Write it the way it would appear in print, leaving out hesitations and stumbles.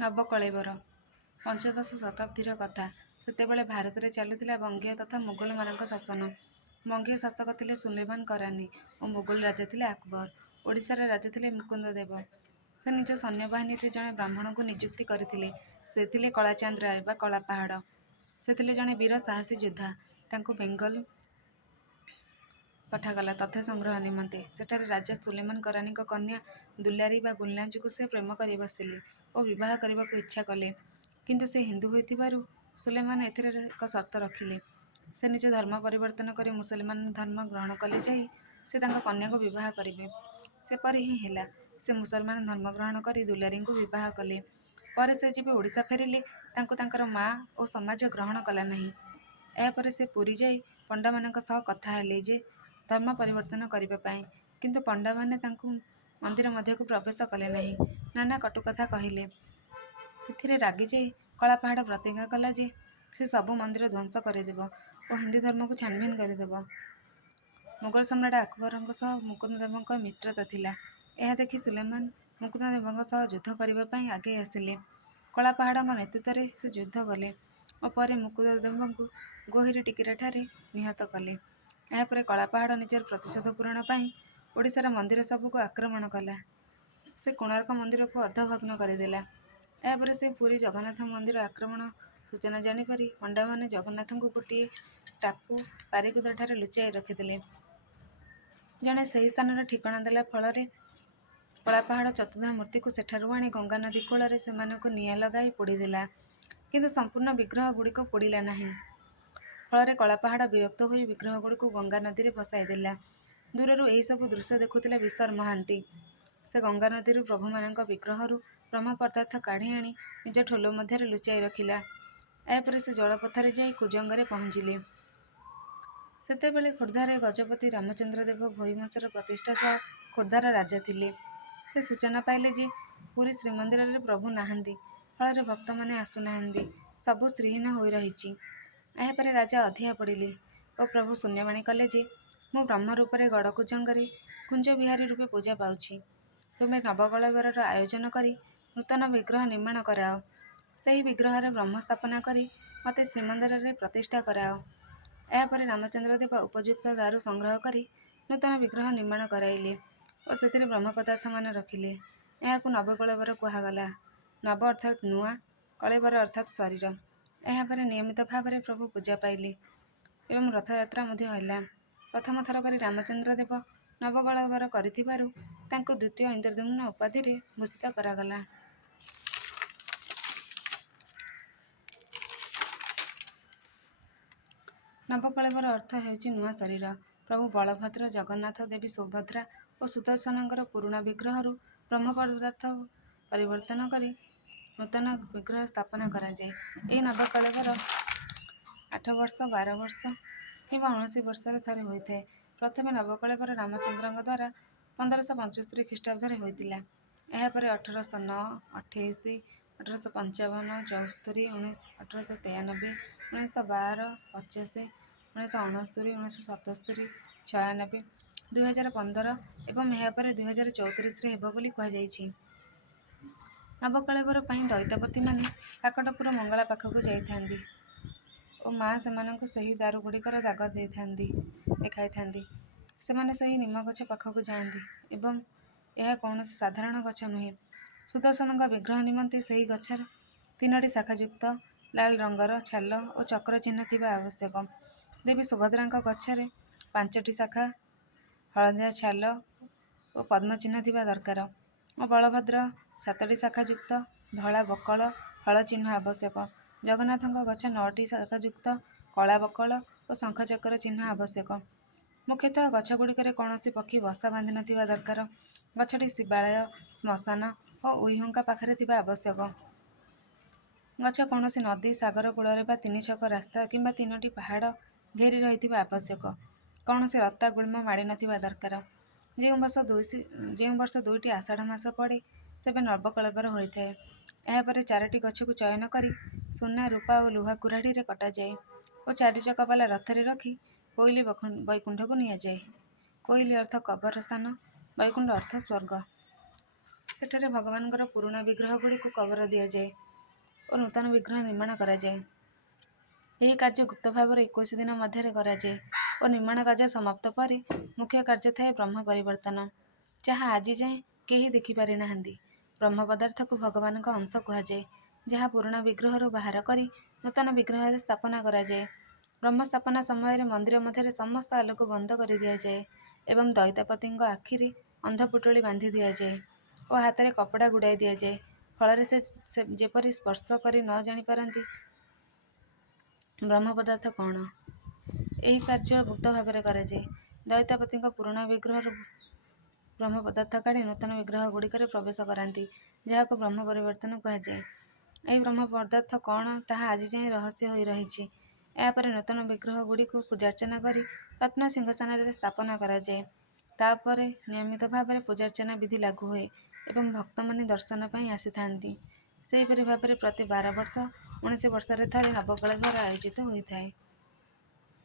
ନବକଳେବର ପଞ୍ଚଦଶ ଶତାବ୍ଦୀର କଥା। ସେତେବେଳେ ଭାରତରେ ଚାଲୁଥିଲା ବଙ୍ଗୀୟ ତଥା ମୋଗଲମାନଙ୍କ ଶାସନ। ବଙ୍ଗୀୟ ଶାସକ ଥିଲେ ସୁଲେମାନ କରାନି ଓ ମୋଗଲ ରାଜା ଥିଲେ ଆକବର। ଓଡ଼ିଶାର ରାଜା ଥିଲେ ମୁକୁନ୍ଦ ଦେବ। ସେ ନିଜ ସୈନ୍ୟବାହିନୀରେ ଜଣେ ବ୍ରାହ୍ମଣଙ୍କୁ ନିଯୁକ୍ତି କରିଥିଲେ। ସେ ଥିଲେ କଳାଚାନ୍ଦ ରାୟ ବା କଳାପାହାଡ଼। ସେ ଥିଲେ ଜଣେ ବୀର ସାହସୀ ଯୋଦ୍ଧା। ତାଙ୍କୁ ବେଙ୍ଗଲ ପଠାଗଲା ତଥ୍ୟ ସଂଗ୍ରହ ନିମନ୍ତେ। ସେଠାରେ ରାଜା ସୁଲେମାନ କରାନିଙ୍କ କନ୍ୟା ଦୁଲାରୀ ବା ଗୁଲନାଜକୁ ସେ ପ୍ରେମ କରି ବସିଲେ ଓ ବିବାହ କରିବାକୁ ଇଚ୍ଛା କଲେ। କିନ୍ତୁ ସେ ହିନ୍ଦୁ ହୋଇଥିବାରୁ ସୁଲେମାନ ଏଥିରେ ଏକ ସର୍ତ୍ତ ରଖିଲେ। ସେ ନିଜ ଧର୍ମ ପରିବର୍ତ୍ତନ କରି ମୁସଲମାନ ଧର୍ମ ଗ୍ରହଣ କଲେ ଯାଇ ସେ ତାଙ୍କ କନ୍ୟାକୁ ବିବାହ କରିବେ। ସେପରି ହିଁ ହେଲା। ସେ ମୁସଲମାନ ଧର୍ମ ଗ୍ରହଣ କରି ଦୁଲାରୀଙ୍କୁ ବିବାହ କଲେ। ପରେ ସେ ଯେବେ ଓଡ଼ିଶା ଫେରିଲେ ତାଙ୍କୁ ତାଙ୍କର ମା ଓ ସମାଜ ଗ୍ରହଣ କଲା ନାହିଁ। ଏହାପରେ ସେ ପୁରୀ ଯାଇ ପଣ୍ଡାମାନଙ୍କ ସହ କଥା ହେଲେ ଯେ ଧର୍ମ ପରିବର୍ତ୍ତନ କରିବା ପାଇଁ, କିନ୍ତୁ ପଣ୍ଡାମାନେ ତାଙ୍କୁ ମନ୍ଦିର ମଧ୍ୟକୁ ପ୍ରବେଶ କଲେ ନାହିଁ। ନାନା କଟୁକଥା କହିଲେ। ଏଥିରେ ରାଗି ଯାଇ କଳାପାହାଡ଼ ପ୍ରତିଜ୍ଞା କଲା ଯେ ସେ ସବୁ ମନ୍ଦିର ଧ୍ୱଂସ କରିଦେବ ଓ ହିନ୍ଦୁ ଧର୍ମକୁ ଛାନଭିନ୍ନ କରିଦେବ। ମୋଗଲ ସମ୍ରାଟ ଆକବରଙ୍କ ସହ ମୁକୁନ୍ଦ ଦେବଙ୍କ ମିତ୍ରତା ଥିଲା। ଏହା ଦେଖି ସୁଲେମାନ ମୁକୁନ୍ଦ ଦେବଙ୍କ ସହ ଯୁଦ୍ଧ କରିବା ପାଇଁ ଆଗେଇ ଆସିଲେ। କଳାପାହାଡ଼ଙ୍କ ନେତୃତ୍ୱରେ ସେ ଯୁଦ୍ଧ କଲେ ଓ ପରେ ମୁକୁନ୍ଦ ଦେବଙ୍କୁ ଗୋହିରୀ ଟିକିରାଠାରେ ନିହତ କଲେ। ଏହାପରେ କଳାପାହାଡ଼ ନିଜର ପ୍ରତିଶୋଧ ପୂରଣ ପାଇଁ ଓଡ଼ିଶାର ମନ୍ଦିର ସବୁକୁ ଆକ୍ରମଣ କଲା। ସେ କୋଣାର୍କ ମନ୍ଦିରକୁ ଅର୍ଦ୍ଧଭଗ୍ନ କରିଦେଲା। ଏହାପରେ ସେ ପୁରୀ ଜଗନ୍ନାଥ ମନ୍ଦିର ଆକ୍ରମଣ ସୂଚନା ଜାଣିପାରି ପଣ୍ଡାମାନେ ଜଗନ୍ନାଥଙ୍କୁ ଗୋଟିଏ ଟାପୁ ପାରିକୁଦଠାରେ ଲୁଚାଇ ରଖିଥିଲେ। ଜଣେ ସେହି ସ୍ଥାନର ଠିକଣା ଦେଲା ଫଳରେ କଳାପାହାଡ଼ ଚତୁର୍ଦ୍ଧା ମୂର୍ତ୍ତିକୁ ସେଠାରୁ ଆଣି ଗଙ୍ଗାନଦୀ କୂଳରେ ସେମାନଙ୍କୁ ନିଆଁ ଲଗାଇ ପୋଡ଼ିଦେଲା। କିନ୍ତୁ ସମ୍ପୂର୍ଣ୍ଣ ବିଗ୍ରହ ଗୁଡ଼ିକ ପୋଡ଼ିଲା ନାହିଁ। ଫଳରେ କଳାପାହାଡ଼ ବିରକ୍ତ ହୋଇ ବିଗ୍ରହଗୁଡ଼ିକୁ ଗଙ୍ଗାନଦୀରେ ଭସାଇ ଦେଲା। ଦୂରରୁ ଏହିସବୁ ଦୃଶ୍ୟ ଦେଖୁଥିଲା ବିଶର ମହାନ୍ତି। ସେ ଗଙ୍ଗାନଦୀରୁ ପ୍ରଭୁମାନଙ୍କ ବିଗ୍ରହରୁ ବ୍ରହ୍ମ ପଦାର୍ଥ କାଢ଼ି ଆଣି ନିଜ ଠୋଲ ମଧ୍ୟରେ ଲୁଚାଇ ରଖିଲା। ଏହାପରେ ସେ ଜଳପଥରେ ଯାଇ କୁଜଙ୍ଗରେ ପହଞ୍ଚିଲେ। ସେତେବେଳେ ଖୋର୍ଦ୍ଧାରେ ଗଜପତି ରାମଚନ୍ଦ୍ର ଦେବ ଭୋଇମୋଷର ପ୍ରତିଷ୍ଠା ସହ ଖୋର୍ଦ୍ଧାର ରାଜା ଥିଲେ। ସେ ସୂଚନା ପାଇଲେ ଯେ ପୁରୀ ଶ୍ରୀମନ୍ଦିରରେ ପ୍ରଭୁ ନାହାନ୍ତି। ଫଳରେ ଭକ୍ତମାନେ ଆସୁନାହାନ୍ତି। ସବୁ ଶ୍ରୀହୀନ ହୋଇ ରହିଛି। ଏହାପରେ ରାଜା ଅଧିଆ ପଡ଼ିଲେ ଓ ପ୍ରଭୁ ଶୂନ୍ୟବାଣୀ କଲେ ଯେ ମୁଁ ବ୍ରହ୍ମ ରୂପରେ ଗଡ଼କୁଜଙ୍ଗରେ କୁଞ୍ଜ ବିହାରୀ ରୂପେ ପୂଜା ପାଉଛି। ତୁମେ ନବକଳେବରର ଆୟୋଜନ କରି ନୂତନ ବିଗ୍ରହ ନିର୍ମାଣ କରାଅ। ସେହି ବିଗ୍ରହରେ ବ୍ରହ୍ମ ସ୍ଥାପନା କରି ମୋତେ ଶ୍ରୀମନ୍ଦିରରେ ପ୍ରତିଷ୍ଠା କରାଅ। ଏହାପରେ ରାମଚନ୍ଦ୍ର ଦେବ ଉପଯୁକ୍ତ ଦାରୁ ସଂଗ୍ରହ କରି ନୂତନ ବିଗ୍ରହ ନିର୍ମାଣ କରାଇଲେ ଓ ସେଥିରେ ବ୍ରହ୍ମ ପଦାର୍ଥମାନ ରଖିଲେ। ଏହାକୁ ନବକଳେବର କୁହାଗଲା। ନବ ଅର୍ଥାତ୍ ନୂଆ, କଳେବର ଅର୍ଥାତ୍ ଶରୀର। ଏହାପରେ ନିୟମିତ ଭାବରେ ପ୍ରଭୁ ପୂଜା ପାଇଲେ ଏବଂ ରଥଯାତ୍ରା ମଧ୍ୟ ହେଲା। ପ୍ରଥମ ଥର କରି ରାମଚନ୍ଦ୍ର ଦେବ ନବକଳେବର କରିଥିବାରୁ ତାଙ୍କୁ ଦ୍ୱିତୀୟ ଇନ୍ଦ୍ରଦ୍ୟୁମ୍ନ ଉପାଧିରେ ଭୂଷିତ କରାଗଲା। ନବକଳେବର ଅର୍ଥ ହେଉଛି ନୂଆ ଶରୀର। ପ୍ରଭୁ ବଳଭଦ୍ର, ଜଗନ୍ନାଥ, ଦେବୀ ସୁଭଦ୍ରା ଓ ସୁଦର୍ଶନଙ୍କର ପୁରୁଣା ବିଗ୍ରହରୁ ବ୍ରହ୍ମ ପଦାର୍ଥ ପରିବର୍ତ୍ତନ କରି ନୂତନ ବିଗ୍ରହ ସ୍ଥାପନା କରାଯାଏ। ଏହି ନବକଳେବର 8 ବର୍ଷ, 12 ବର୍ଷ କିମ୍ବା 19 ବର୍ଷରେ ଥରେ ହୋଇଥାଏ। ପ୍ରଥମେ ନବକଳେବର ରାମଚନ୍ଦ୍ରଙ୍କ ଦ୍ୱାରା 1575 ଖ୍ରୀଷ୍ଟାବ୍ଦରେ ହୋଇଥିଲା। ଏହାପରେ 1809, 1828, 1855, 74, 1893, 1912, 50, 1969, 1977, 96, 2015 ଏବଂ ଏହାପରେ 2034ରେ ହେବ ବୋଲି କୁହାଯାଇଛି। ନବକଳେବର ପାଇଁ ଦଇତାପତିମାନେ କାକଟପୁର ମଙ୍ଗଳା ପାଖକୁ ଯାଇଥାନ୍ତି ଓ ମା ସେମାନଙ୍କୁ ସେହି ଦାରୁଗୁଡ଼ିକର ଦାଗ ଦେଖାଇଥାନ୍ତି। ସେମାନେ ସେହି ନିମଗଛ ପାଖକୁ ଯାଆନ୍ତି ଏବଂ ଏହା କୌଣସି ସାଧାରଣ ଗଛ ନୁହେଁ। ସୁଦର୍ଶନଙ୍କ ବିଗ୍ରହ ନିମନ୍ତେ ସେହି ଗଛର 3ଟି ଶାଖାଯୁକ୍ତ ଲାଲ ରଙ୍ଗର ଛାଲ ଓ ଚକ୍ର ଚିହ୍ନ ଥିବା ଆବଶ୍ୟକ। ଦେବୀ ସୁଭଦ୍ରାଙ୍କ ଗଛରେ 5ଟି ଶାଖା, ହଳଦିଆ ଛାଲ ଓ ପଦ୍ମ ଚିହ୍ନ ଥିବା ଦରକାର ଓ ବଳଭଦ୍ର 7ଟି ଶାଖାଯୁକ୍ତ ଧଳା ବକଳ ହଳ ଚିହ୍ନ ଆବଶ୍ୟକ। ଜଗନ୍ନାଥଙ୍କ ଗଛ 9ଟି ଶାଖାଯୁକ୍ତ କଳା ବକଳ ଓ ଶଙ୍ଖଚକ୍ର ଚିହ୍ନ ଆବଶ୍ୟକ। ମୁଖ୍ୟତଃ ଗଛଗୁଡ଼ିକରେ କୌଣସି ପକ୍ଷୀ ବସା ବାନ୍ଧି ନଥିବା ଦରକାର। ଗଛଟି ଶିବାଳୟ, ଶ୍ମଶାନ ଓ ଉଇହୁଙ୍କା ପାଖରେ ଥିବା ଆବଶ୍ୟକ। ଗଛ କୌଣସି ନଦୀ, ସାଗର କୂଳରେ ବା 3 ଛକ ରାସ୍ତା କିମ୍ବା 3ଟି ପାହାଡ଼ ଘେରି ରହିଥିବା ଆବଶ୍ୟକ। କୌଣସି ଲତା ଗୁଳ୍ମ ମାଡ଼ି ନଥିବା ଦରକାର। ଯେଉଁ ବର୍ଷ 2ଟି ଆଷାଢ଼ ମାସ ପଡ଼େ ସେବେ ନବକଳେବର ହୋଇଥାଏ। ଏହାପରେ 4ଟି ଗଛକୁ ଚୟନ କରି ସୁନା, ରୂପା ଓ ଲୁହା କୁରାଢ଼ୀରେ କଟାଯାଏ ଓ 4 ଚକବାଲା ରଥରେ ରଖି କୋଇଲି ବୈକୁଣ୍ଠକୁ ନିଆଯାଏ। କୋଇଲି ଅର୍ଥ କବର ସ୍ଥାନ, ବୈକୁଣ୍ଠ ଅର୍ଥ ସ୍ୱର୍ଗ। ସେଠାରେ ଭଗବାନଙ୍କର ପୁରୁଣା ବିଗ୍ରହଗୁଡ଼ିକୁ କବର ଦିଆଯାଏ ଓ ନୂତନ ବିଗ୍ରହ ନିର୍ମାଣ କରାଯାଏ। ଏହି କାର୍ଯ୍ୟ ଗୁପ୍ତ ଭାବରେ 21 ଦିନ ମଧ୍ୟରେ କରାଯାଏ ଓ ନିର୍ମାଣ କାର୍ଯ୍ୟ ସମାପ୍ତ ପରେ ମୁଖ୍ୟ କାର୍ଯ୍ୟ ଥାଏ ବ୍ରହ୍ମ ପରିବର୍ତ୍ତନ, ଯାହା ଆଜି ଯାଏଁ କେହି ଦେଖିପାରି ନାହାନ୍ତି। ବ୍ରହ୍ମ ପଦାର୍ଥକୁ ଭଗବାନଙ୍କ ଅଂଶ କୁହାଯାଏ, ଯାହା ପୁରୁଣା ବିଗ୍ରହରୁ ବାହାର କରି ନୂତନ ବିଗ୍ରହରେ ସ୍ଥାପନା କରାଯାଏ। ବ୍ରହ୍ମ ସ୍ଥାପନା ସମୟରେ ମନ୍ଦିର ମଧ୍ୟରେ ସମସ୍ତ ଆଲୋକ ବନ୍ଦ କରିଦିଆଯାଏ ଏବଂ ଦଇତାପତିଙ୍କ ଆଖିରେ ଅନ୍ଧପୁଟୁଳି ବାନ୍ଧି ଦିଆଯାଏ ଓ ହାତରେ କପଡ଼ା ଗୁଡ଼ାଇ ଦିଆଯାଏ, ଫଳରେ ସେ ଯେପରି ସ୍ପର୍ଶ କରି ନ ଜାଣିପାରନ୍ତି ବ୍ରହ୍ମ ପଦାର୍ଥ କ'ଣ। ଏହି କାର୍ଯ୍ୟ ଗୁପ୍ତ ଭାବରେ କରାଯାଏ। ଦଇତାପତିଙ୍କ ପୁରୁଣା ବିଗ୍ରହରୁ ବ୍ରହ୍ମ ପଦାର୍ଥ କାଢ଼ି ନୂତନ ବିଗ୍ରହ ଗୁଡ଼ିକରେ ପ୍ରବେଶ କରାନ୍ତି, ଯାହାକୁ ବ୍ରହ୍ମ ପରିବର୍ତ୍ତନ କୁହାଯାଏ। ଏହି ବ୍ରହ୍ମ ପଦାର୍ଥ କ'ଣ ତାହା ଆଜି ଯାଏଁ ରହସ୍ୟ ହୋଇ ରହିଛି। ଏହାପରେ ନୂତନ ବିଗ୍ରହ ଗୁଡ଼ିକୁ ପୂଜାର୍ଚ୍ଚନା କରି ରତ୍ନ ସିଂହାସନରେ ସ୍ଥାପନା କରାଯାଏ। ତାପରେ ନିୟମିତ ଭାବରେ ପୂଜାର୍ଚ୍ଚନା ବିଧି ଲାଗୁ ହୁଏ ଏବଂ ଭକ୍ତମାନେ ଦର୍ଶନ ପାଇଁ ଆସିଥାନ୍ତି। ସେହିପରି ଭାବରେ ପ୍ରତି 12 ବର୍ଷ 19 ବର୍ଷରେ ଥରେ ନବକଳେବର ଆୟୋଜିତ ହୋଇଥାଏ।